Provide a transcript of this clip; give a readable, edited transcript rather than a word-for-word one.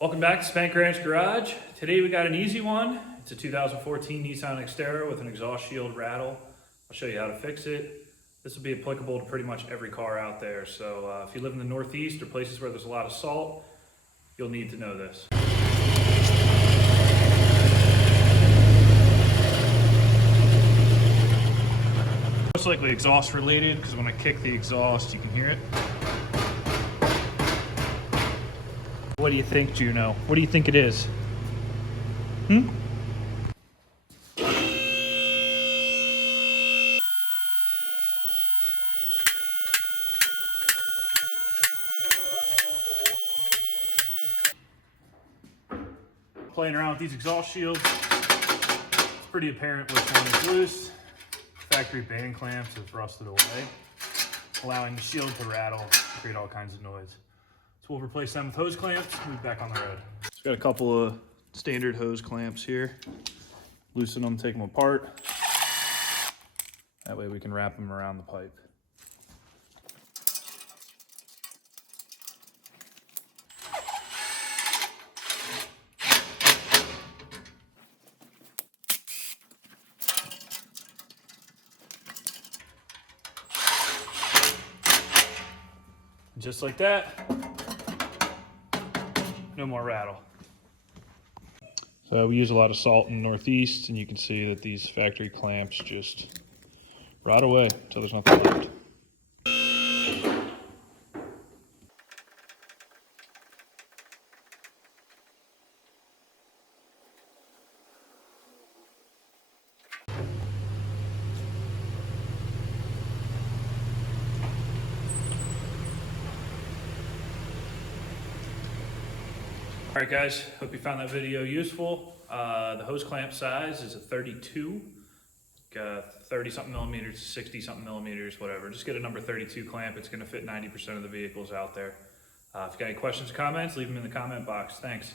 Welcome back to Spank Ranch Garage. Today we got an easy one. It's a 2014 Nissan Xterra with an exhaust shield rattle. I'll show you how to fix it. This will be applicable to pretty much every car out there. So if you live in the Northeast or places where there's a lot of salt, you'll need to know this. Most likely exhaust related, because when I kick the exhaust, you can hear it. What do you think, Juno? What do you think it is? Playing around with these exhaust shields, it's pretty apparent which one is loose. Factory band clamps have rusted away, allowing the shield to rattle and create all kinds of noise. So we'll replace them with hose clamps, move back on the road. So we've got a couple of standard hose clamps here. Loosen them, take them apart. That way we can wrap them around the pipe. Just like that, no more rattle. So we use a lot of salt in the Northeast, and you can see that these factory clamps just rot away until there's nothing left. All right, guys, hope you found that video useful. The hose clamp size is a 32, 30 something millimeters, 60 something millimeters, whatever. Just get a number 32 clamp. It's gonna fit 90% of the vehicles out there. If you got any questions or comments, leave them in the comment box. Thanks.